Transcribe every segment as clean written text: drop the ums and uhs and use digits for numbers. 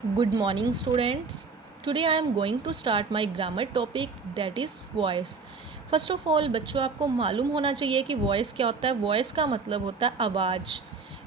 Good morning, students. Today I am going to start my grammar topic that is voice. First of all बच्चों, आपको मालूम होना चाहिए कि वॉइस क्या होता है. वॉइस का मतलब होता है आवाज़.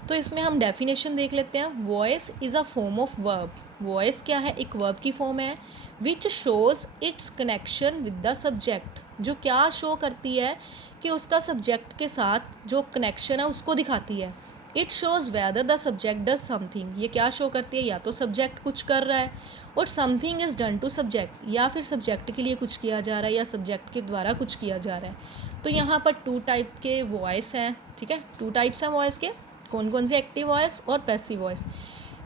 तो इसमें हम डेफिनेशन देख लेते हैं. Voice is a form of verb. Voice क्या है? एक वर्ब की फॉर्म है which shows it's connection with the subject. जो क्या शो करती है कि उसका सब्जेक्ट के साथ जो कनेक्शन है उसको दिखाती है. It shows whether the subject does something. ये क्या शो करती है? या तो सब्जेक्ट कुछ कर रहा है और something is done to subject, या फिर सब्जेक्ट के लिए कुछ किया जा रहा है या सब्जेक्ट के द्वारा कुछ किया जा रहा है. तो यहाँ पर टू टाइप के वॉइस हैं. ठीक है, टू टाइप्स हैं वॉइस के. कौन कौन से? एक्टिव वॉइस और पैसिव वॉइस.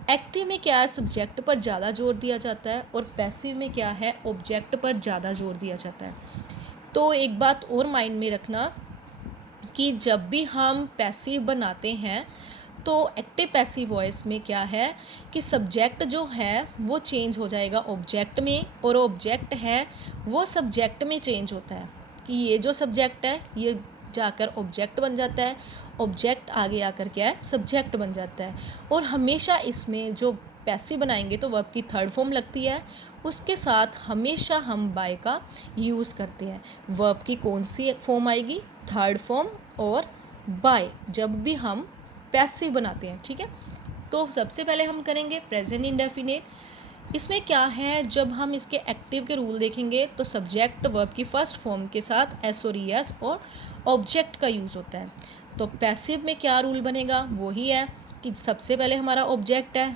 एक्टिव में क्या है? सब्जेक्ट पर ज़्यादा जोर दिया जाता है और पैसिव में क्या है? ऑब्जेक्ट पर ज़्यादा जोर दिया जाता है. तो एक बात और माइंड में रखना कि जब भी हम पैसिव बनाते हैं तो एक्टिव पैसिव वॉइस में क्या है कि सब्जेक्ट जो है वो चेंज हो जाएगा ऑब्जेक्ट में, और ऑब्जेक्ट है वो सब्जेक्ट में चेंज होता है. कि ये जो सब्जेक्ट है ये जाकर ऑब्जेक्ट बन जाता है, ऑब्जेक्ट आगे आकर क्या है? सब्जेक्ट बन जाता है. और हमेशा इसमें जो पैसिव बनाएंगे तो वर्ब की थर्ड फॉर्म लगती है, उसके साथ हमेशा हम बाय का यूज़ करते हैं. वर्ब की कौन सी फॉर्म आएगी? थर्ड फॉर्म और बाय, जब भी हम पैसिव बनाते हैं. ठीक है, तो सबसे पहले हम करेंगे प्रेजेंट इंडेफिनिट. इसमें क्या है? जब हम इसके एक्टिव के रूल देखेंगे तो सब्जेक्ट वर्ब की फर्स्ट फॉर्म के साथ एस और एस और ऑब्जेक्ट का यूज़ होता है. तो पैसिव में क्या रूल बनेगा? वही है कि सबसे पहले हमारा ऑब्जेक्ट है.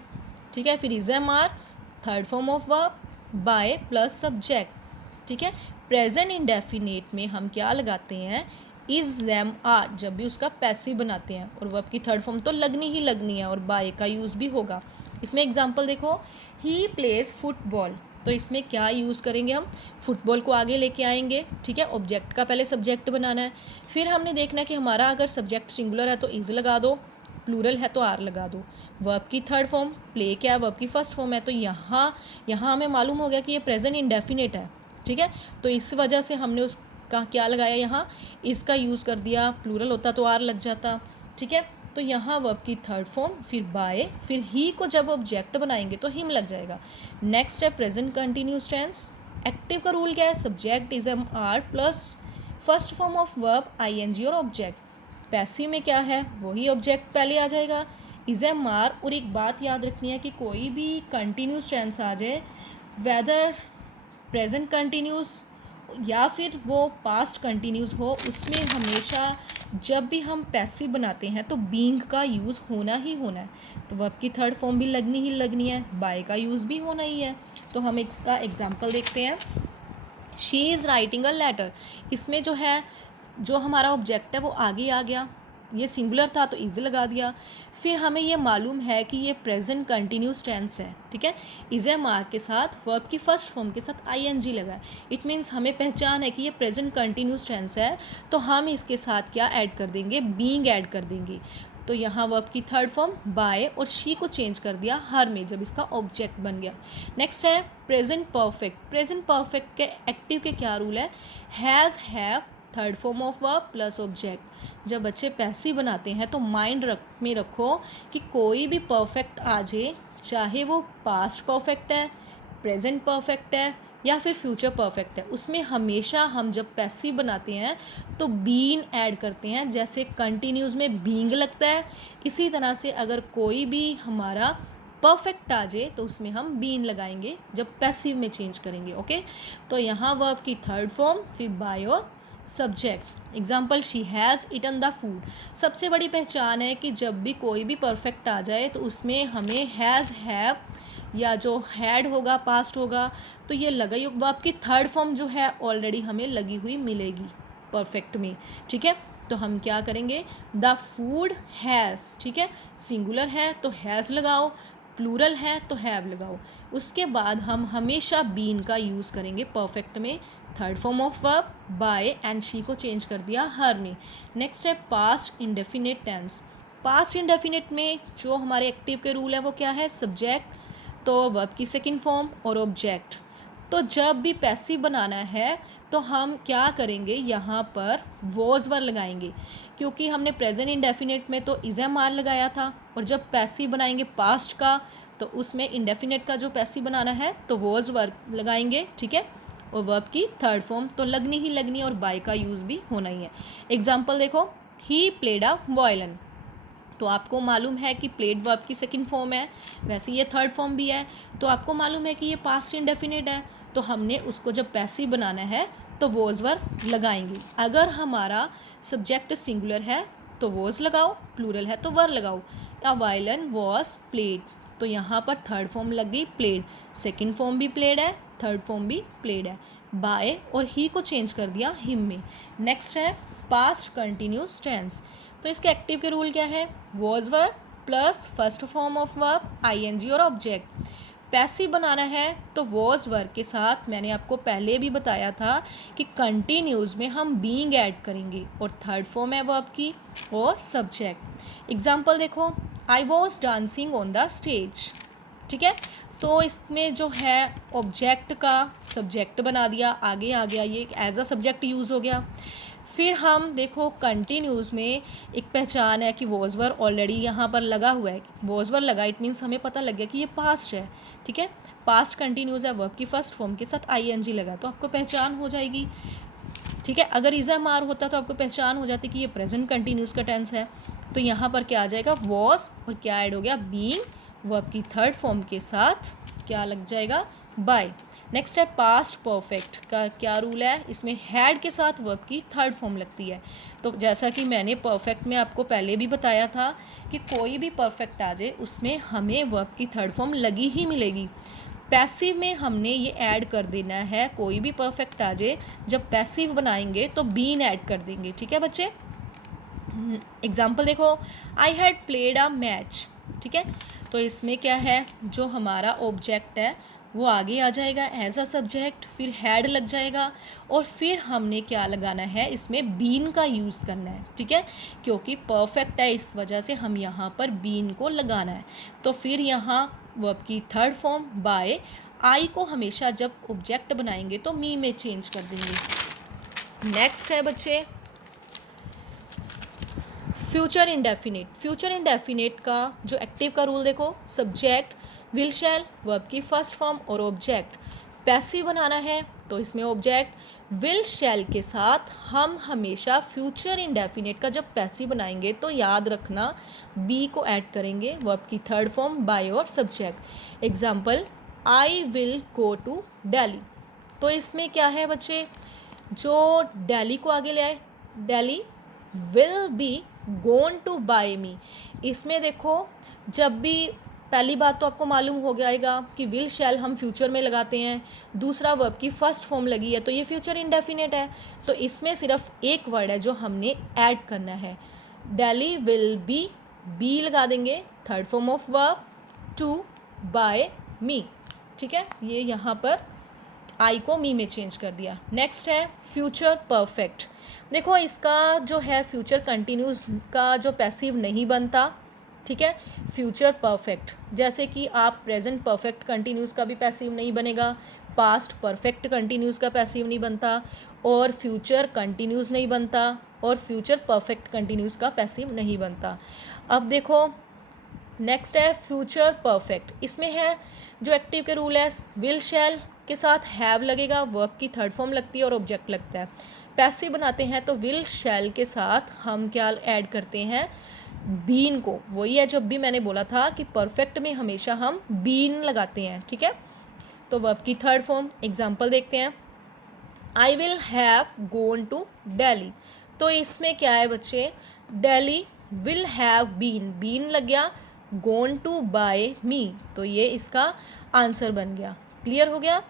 ठीक है, फिर is am are, third form of verb, by plus subject. ठीक है, प्रेजेंट इंडेफिनिट में हम क्या लगाते हैं? इज एम आर जब भी उसका पैसिव बनाते हैं, और वर्ब की थर्ड फॉर्म तो लगनी ही लगनी है और बाय का यूज़ भी होगा. इसमें एग्जांपल देखो, ही प्लेज फुटबॉल. तो इसमें क्या यूज़ करेंगे? हम फुटबॉल को आगे लेके आएंगे. ठीक है, ऑब्जेक्ट का पहले सब्जेक्ट बनाना है. फिर हमने देखना है कि हमारा अगर सब्जेक्ट सिंगुलर है तो इज लगा दो, प्लूरल है तो आर लगा दो. वर्ब की थर्ड फॉर्म, प्ले क्या है? वर्ब की फर्स्ट फॉर्म है. तो यहाँ हमें मालूम हो गया कि ये प्रेजेंट इंडेफिनिट है. ठीक है, तो इस वजह से हमने उसका क्या लगाया? यहाँ इसका यूज़ कर दिया. प्लूरल होता तो आर लग जाता. ठीक है, तो यहाँ वर्ब की थर्ड फॉर्म, फिर बाय, फिर ही को जब ऑब्जेक्ट बनाएंगे तो हिम लग जाएगा. नेक्स्ट है प्रेजेंट कंटिन्यूस टेंस. एक्टिव का रूल क्या है? Subject is am are plus first form of verb I N G और ऑब्जेक्ट. पैसिव में क्या है? वही ऑब्जेक्ट पहले आ जाएगा, इज एम आर. और एक बात याद रखनी है कि कोई भी कंटिन्यूस टेंस आ जाए, वेदर प्रेजेंट कंटिन्यूस या फिर वो पास्ट कंटिन्यूस हो, उसमें हमेशा जब भी हम पैसिव बनाते हैं तो बीइंग का यूज़ होना ही होना है. तो वर्ब की थर्ड फॉर्म भी लगनी ही लगनी है, बाय का यूज़ भी होना ही है. तो हम इसका एग्जांपल देखते हैं. She is writing a letter. इसमें जो है, जो हमारा ऑब्जेक्ट है वो आगे आ गया. ये सिंगुलर था तो इज लगा दिया. फिर हमें ये मालूम है कि ये प्रेजेंट कंटिन्यूस टेंस है. ठीक है, इज एम आर के साथ वर्ब की फर्स्ट फॉर्म के साथ आई एन जी लगा है. इट मीन्स हमें पहचान है कि ये प्रेजेंट कंटिन्यूस टेंस है, तो हम इसके साथ क्या ऐड कर देंगे? बीइंग ऐड कर देंगे. तो यहाँ वर्ब की थर्ड फॉर्म बाय और शी को चेंज कर दिया हर में जब इसका ऑब्जेक्ट बन गया. नेक्स्ट है प्रेजेंट परफेक्ट. प्रेजेंट परफेक्ट के एक्टिव के क्या रूल है? Has, have, third form of verb plus object. जब बच्चे पैसिव बनाते हैं तो माइंड में रखो कि कोई भी परफेक्ट आ जाए, चाहे वो पास्ट परफेक्ट है, प्रेजेंट परफेक्ट है या फिर फ्यूचर परफेक्ट है, उसमें हमेशा हम जब पैसिव बनाते हैं तो बीन ऐड करते हैं. जैसे कंटिन्यूस में बीइंग लगता है, इसी तरह से अगर कोई भी हमारा परफेक्ट आ जाए तो उसमें हम बीन लगाएंगे जब पैसिव में चेंज करेंगे. ओके, तो यहाँ वर्ब की थर्ड फॉर्म, फिर बाय और subject. Example, she has eaten the food. सबसे बड़ी पहचान है कि जब भी कोई भी परफेक्ट आ जाए तो उसमें हमें हैज़, हैव या जो हैड होगा, पास्ट होगा, तो ये लगा ही होगा. आपकी थर्ड फॉर्म जो है ऑलरेडी हमें लगी हुई मिलेगी परफेक्ट में. ठीक है, तो हम क्या करेंगे? The food has. ठीक है, सिंगुलर है तो हैज़ लगाओ, प्लूरल है तो हैव लगाओ. उसके बाद हम हमेशा बीन का यूज़ करेंगे परफेक्ट में. Third form of verb by and she को चेंज कर दिया हर में. नेक्स्ट है past indefinite tense. Past indefinite में जो हमारे एक्टिव के रूल है वो क्या है? सब्जेक्ट, तो वर्ब की सेकंड फॉर्म और ऑब्जेक्ट. तो जब भी पैसिव बनाना है तो हम क्या करेंगे? यहाँ पर वॉज वर लगाएंगे, क्योंकि हमने प्रेजेंट इंडेफिनिट में तो इज एम आर लगाया था, और जब पैसिव बनाएंगे पास्ट का तो उसमें इंडेफिनेट का जो पैसिव बनाना है तो वॉज वर्ब लगाएंगे, ठीक है, और वर्ब की थर्ड फॉर्म तो लगनी ही लगनी और बाय का यूज़ भी होना ही है। एग्जाम्पल देखो, ही प्लेड अ वायलिन, तो आपको मालूम है कि प्लेड वर्ब की सेकंड फॉर्म है, वैसे ये थर्ड फॉर्म भी है, तो आपको मालूम है कि ये पास्ट इंडेफिनिट है, तो हमने उसको जब पैसिव बनाना है तो वॉज वर्ब लगाएंगे। अगर हमारा सब्जेक्ट सिंगुलर है तो वॉज लगाओ, प्लूरल है तो वर लगाओ। या वायलिन वॉज प्लेड, तो यहाँ पर थर्ड फॉर्म लग गई प्लेड, सेकंड फॉर्म भी प्लेड है, थर्ड फॉर्म भी प्लेड है। बाय और ही को चेंज कर दिया हिम में। नेक्स्ट है पास्ट कंटिन्यूस टेंस, तो इसके एक्टिव के रूल क्या है, was verb plus first form of verb ING और ऑब्जेक्ट। पैसिव बनाना है तो वॉज वर्ब के साथ मैंने आपको पहले भी बताया था कि कंटिन्यूज में हम बीइंग ऐड करेंगे और थर्ड फॉर्म है वर्ब की और सब्जेक्ट। एग्जाम्पल देखो, I was dancing on the stage, ठीक है, तो इसमें जो है ऑब्जेक्ट का सब्जेक्ट बना दिया, आगे आ गया, ये एज अ सब्जेक्ट यूज़ हो गया। फिर हम देखो कंटिन्यूज़ में एक पहचान है कि वॉज वर्ब ऑलरेडी यहाँ पर लगा हुआ है, वॉज वर्ब लगा, इट मीन्स हमें पता लग गया कि ये पास्ट है, ठीक है, पास्ट कंटिन्यूज़ है, वर्ब की फर्स्ट फॉर्म के साथ आईएनजी लगा तो आपको पहचान हो जाएगी, ठीक है। अगर इज़ मार होता तो आपको पहचान हो जाती कि ये प्रेजेंट कंटिन्यूस का टेंस है, तो यहाँ पर क्या आ जाएगा, वॉज और क्या ऐड हो गया, बीइंग, वर्ब की थर्ड फॉर्म के साथ क्या लग जाएगा, बाय। नेक्स्ट है पास्ट परफेक्ट का क्या रूल है, इसमें हैड के साथ वर्ब की थर्ड फॉर्म लगती है। तो जैसा कि मैंने परफेक्ट में आपको पहले भी बताया था कि कोई भी परफेक्ट आ जाए उसमें हमें वर्ब की थर्ड फॉर्म लगी ही मिलेगी। पैसिव में हमने ये ऐड कर देना है, कोई भी परफेक्ट आ जाए जब पैसिव बनाएंगे तो बीन ऐड कर देंगे, ठीक है बच्चे। एग्जाम्पल देखो, I had played a match, ठीक है, तो इसमें क्या है, जो हमारा ऑब्जेक्ट है वो आगे आ जाएगा एज अ सब्जेक्ट, फिर हैड लग जाएगा और फिर हमने क्या लगाना है, इसमें बीन का यूज़ करना है, ठीक है, क्योंकि परफेक्ट है इस वजह से हम यहाँ पर बीन को लगाना है। तो फिर यहाँ वर्ब की थर्ड फॉर्म बाय, आई को हमेशा जब ऑब्जेक्ट बनाएंगे तो मी में चेंज कर देंगे। नेक्स्ट है बच्चे फ्यूचर इंडेफिनिट। फ्यूचर इंडेफिनिट का जो एक्टिव का रूल देखो, सब्जेक्ट विल शैल, वर्ब की फर्स्ट फॉर्म और ऑब्जेक्ट। पैसिव बनाना है तो इसमें ऑब्जेक्ट विल शैल के साथ हम हमेशा फ्यूचर इंडेफिनिट का जब पैसिव बनाएंगे तो याद रखना बी को ऐड करेंगे, वर्ब की थर्ड फॉर्म बाय और subject. Example, I will go to Delhi, तो इसमें क्या है बच्चे, जो दिल्ली को आगे ले आए, Delhi will be gone to by me. इसमें देखो जब भी पहली बात तो आपको मालूम हो जाएगा कि विल शैल हम फ्यूचर में लगाते हैं, दूसरा वर्ब की फर्स्ट फॉर्म लगी है तो ये फ्यूचर इंडेफिनिट है, तो इसमें सिर्फ एक वर्ड है जो हमने ऐड करना है, दिल्ली विल बी लगा देंगे, third form of verb to by me, ठीक है, ये यहाँ पर आई को मी में चेंज कर दिया। नेक्स्ट है फ्यूचर परफेक्ट। देखो इसका जो है फ्यूचर कंटिन्यूस का जो पैसिव नहीं बनता, ठीक है, फ्यूचर परफेक्ट, जैसे कि आप प्रेजेंट परफेक्ट कंटिन्यूस का भी पैसिव नहीं बनेगा, पास्ट परफेक्ट कंटिन्यूस का पैसिव नहीं बनता, और फ्यूचर कंटिन्यूस नहीं बनता, और फ्यूचर परफेक्ट कंटिन्यूस का पैसिव नहीं बनता। अब देखो नेक्स्ट है फ्यूचर परफेक्ट, इसमें है जो एक्टिव के रूल है, विल शैल के साथ हैव लगेगा, वर्ब की थर्ड फॉर्म लगती है और ऑब्जेक्ट लगता है। पैसिव बनाते हैं तो विल शैल के साथ हम क्या ऐड करते हैं, बीन को, वही है जब भी मैंने बोला था कि परफेक्ट में हमेशा हम बीन लगाते हैं, ठीक है, तो वर्ब की थर्ड फॉर्म। एग्जाम्पल देखते हैं, I will have gone to Delhi, तो इसमें क्या है बच्चे, दिल्ली विल हैव बीन लग गया, गोन टू बाय मी, तो ये इसका आंसर बन गया। क्लियर हो गया।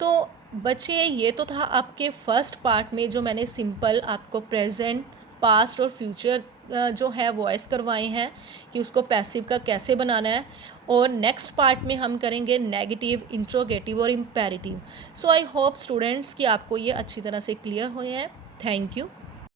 तो बच्चे ये तो था आपके फर्स्ट पार्ट में जो मैंने सिंपल आपको प्रेजेंट, पास्ट और फ्यूचर जो है वॉइस करवाए हैं कि उसको पैसिव का कैसे बनाना है, और नेक्स्ट पार्ट में हम करेंगे नेगेटिव, इंट्रोगेटिव और imperative. So I hope students कि आपको ये अच्छी तरह से क्लियर हुए हैं। Thank you.